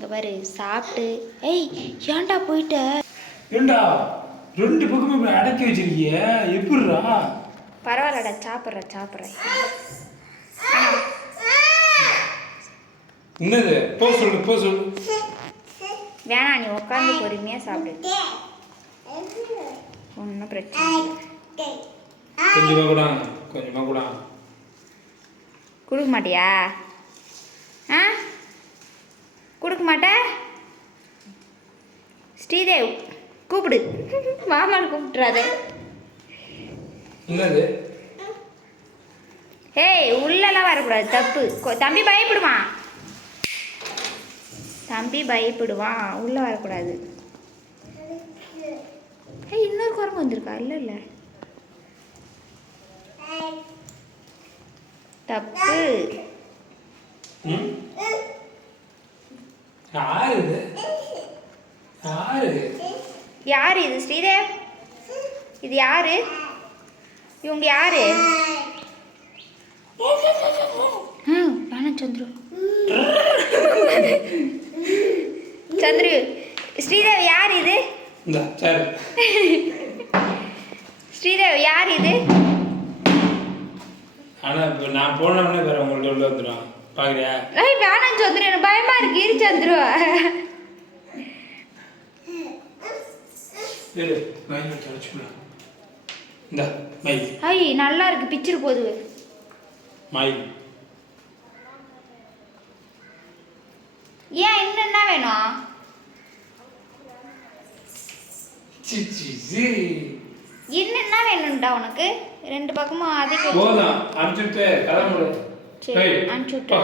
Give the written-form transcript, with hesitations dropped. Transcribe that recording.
இங்கே பாரு சாப்பிட்டு. ஏய் ஏன்டா போயிட்ட? ஏண்டா ரெண்டு பக்கமும் அடக்கி வச்சிருக்கிய, எப்படிடா? பரவாயில்லடா, சாப்பிட்றேன். என்னது? போ சொல்லு. வேணா, நீ உட்காந்து பொறுமையாக சாப்பிடு, ஒன்றும் பிரச்சனை இல்லை. கொஞ்சமாக கூட கொடுக்க மாட்டியா? ஆ, கொடுக்க மாட்டே? ஸ்ரீதேவ் கூப்பிடு, மாமான்னு கூப்பிட்றாதே. என்னது? ஏய் உள்ளெல்லாம் வரக்கூடாது, தப்பு. தம்பி பயப்படுவான், உள்ளே வரக்கூடாது. ஏய் இன்னொரு குரங்கு வந்திருக்கா? இல்லை தப்பு. யாரு இது? ஸ்ரீதேவ், இது யாரு? இவங்க யாரு? வேணாம் சந்துரு. ஸ்ரீதேவ் யார் இது? ஸ்ரீதேவ் யார் இது? ஆனால் இப்போ நான் போனவொடனே வேறு உங்கள்கிட்ட உள்ள வந்துடும், பார்க்குறியா? ஏய் வேணாம் சந்துரு, எனக்கு பயமா இருக்கு. இரு சந்துரு. ஐய் நல்லா இருக்கு, பிச்சிரு போகுது. ஏன் என்ன வேணும்? என்ன வேணும்டா உனக்கு? ரெண்டு பக்கமும் அதிகம். போதும், அனுப்பிச்சுட்டு கிளம்பு. சரி அனுப்பிச்சுட்டு.